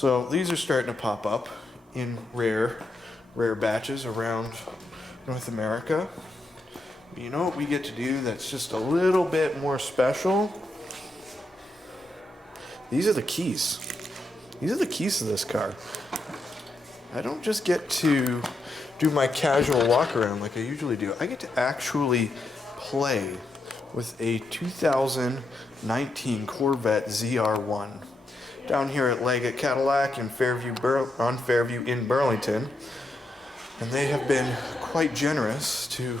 So these are starting to pop up in rare batches around North America. You know what we get to do that's just a little bit more special? These are the keys. These are the keys to this car. I don't just get to do my casual walk around like I usually do. I get to actually play with a 2019 Corvette ZR1 down here at Leggat Cadillac in Fairview in Burlington. And they have been quite generous to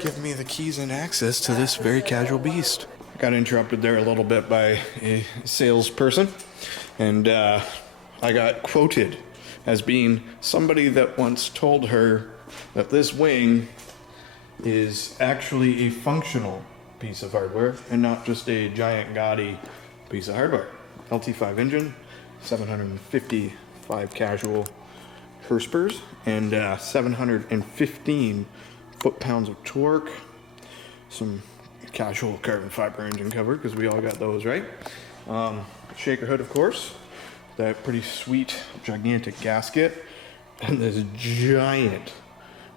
give me the keys and access to this very casual beast. I got interrupted there a little bit by a salesperson, and I got quoted as being somebody that once told her that this wing is actually a functional piece of hardware and not just a giant gaudy piece of hardware. LT5 engine, 755 casual horsepower, and 715 foot-pounds of torque. Some casual carbon fiber engine cover, because we all got those, right? Shaker hood, of course. That pretty sweet, gigantic gasket. And this giant,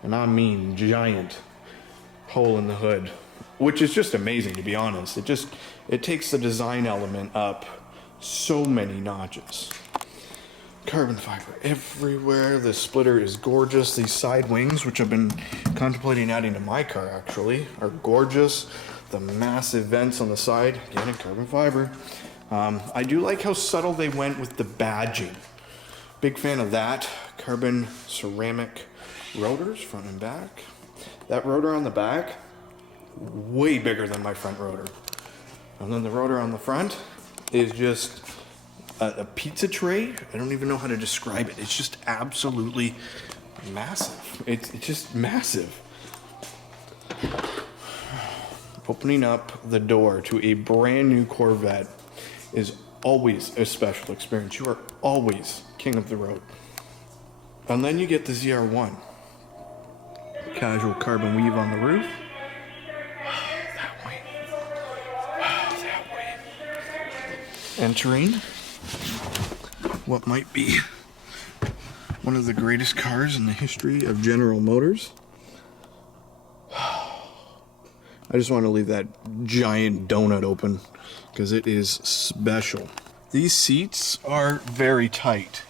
and I mean giant, hole in the hood, which is just amazing, to be honest. It takes the design element up so many notches. Carbon fiber everywhere. The splitter is gorgeous. These side wings, which I've been contemplating adding to my car actually, are gorgeous. The massive vents on the side, again in carbon fiber. I do like how subtle they went with the badging. Big fan of that. Carbon ceramic rotors, front and back. That rotor on the back, way bigger than my front rotor. And then the rotor on the front is just a pizza tray. I don't even know how to describe it. It's just absolutely massive. It's just massive. Opening up the door to a brand new Corvette is always a special experience. You are always king of the road. And then you get the ZR1. Casual carbon weave on the roof. That way. That way. Entering what might be one of the greatest cars in the history of General Motors. I just want to leave that giant donut open because it is special. These seats are very tight.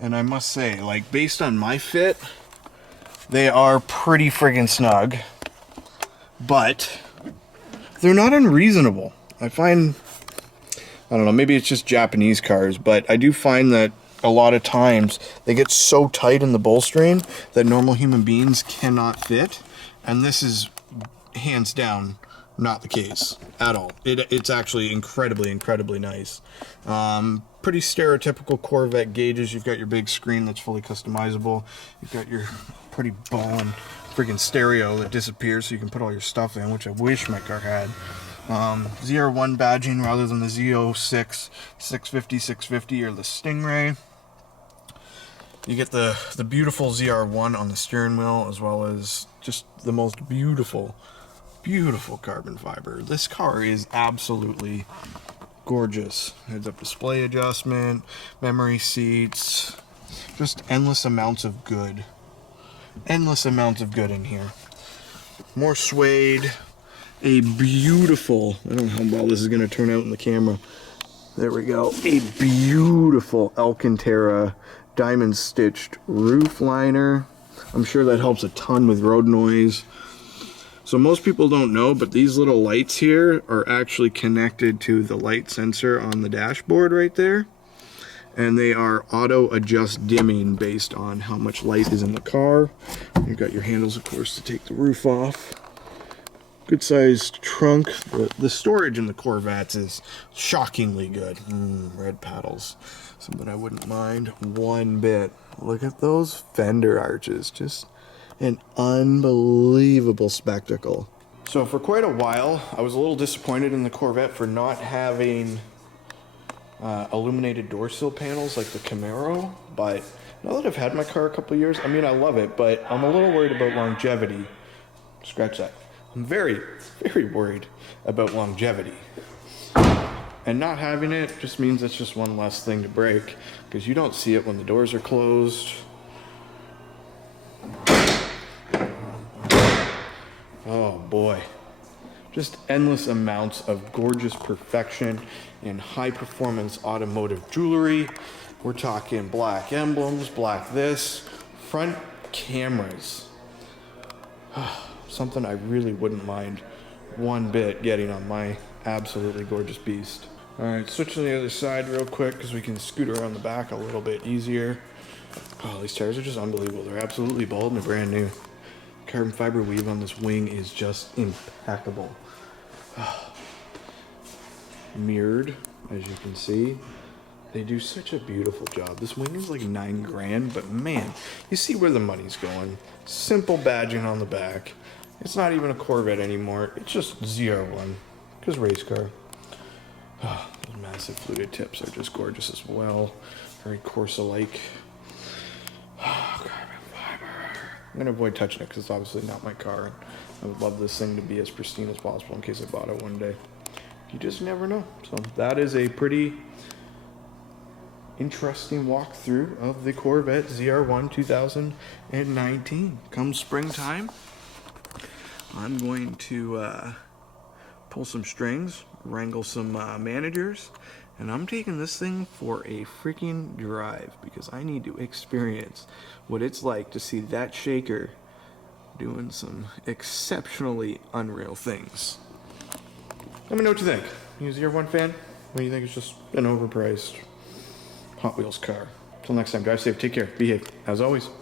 And I must say, like, based on my fit, they are pretty friggin' snug. But they're not unreasonable. I find, I don't know, maybe it's just Japanese cars, but I do find that a lot of times they get so tight in the bolstering that normal human beings cannot fit. And this is hands down not the case at all. It's actually incredibly nice. Pretty stereotypical Corvette gauges. You've got your big screen that's fully customizable. You've got your pretty ballin' friggin' stereo that disappears so you can put all your stuff in, which I wish my car had. ZR1 badging rather than the Z06, 650 or the Stingray. You get the beautiful ZR1 on the steering wheel, as well as just the most beautiful carbon fiber. This car is absolutely gorgeous. Heads-up display adjustment, memory seats, just endless amounts of good. Endless amounts of good in here. More suede. A beautiful, I don't know how well this is going to turn out in the camera. There we go. A beautiful Alcantara diamond stitched roof liner. I'm sure that helps a ton with road noise. So most people don't know, but these little lights here are actually connected to the light sensor on the dashboard right there. And they are auto adjust dimming based on how much light is in the car. You've got your handles, of course, to take the roof off. Good sized trunk. The storage in the Corvettes is shockingly good. Red paddles. Something I wouldn't mind one bit. Look at those fender arches. Just an unbelievable spectacle. So for quite a while, I was a little disappointed in the Corvette for not having illuminated door sill panels like the Camaro, but now that I've had my car a couple of years, I mean, I love it, but I'm a little worried about longevity. Scratch that. I'm very worried about longevity. And not having it just means it's just one less thing to break, because you don't see it when the doors are closed. Oh boy. Just endless amounts of gorgeous perfection and high performance automotive jewelry. We're talking black emblems, black this, front cameras. Something I really wouldn't mind one bit getting on my absolutely gorgeous beast. All right, switch to the other side real quick because we can scoot around the back a little bit easier. Oh, these tires are just unbelievable. They're absolutely bald and brand new. Carbon fiber weave on this wing is just impeccable. Mirrored, as you can see. They do such a beautiful job. This wing is like $9,000, but man, you see where the money's going. Simple badging on the back. It's not even a Corvette anymore. It's just ZR1, because race car. Oh, those massive fluted tips are just gorgeous as well. Very Corsa-like. Oh, carbon fiber. I'm gonna avoid touching it because it's obviously not my car. I would love this thing to be as pristine as possible in case I bought it one day. You just never know. So that is a pretty interesting walkthrough of the Corvette ZR1 2019. Come springtime, I'm going to pull some strings, wrangle some managers, and I'm taking this thing for a freaking drive because I need to experience what it's like to see that shaker doing some exceptionally unreal things. Let me know what you think. You a ZR1 fan? What do you think? It's just an overpriced Hot Wheels car. Till next time, drive safe, take care, behave, as always.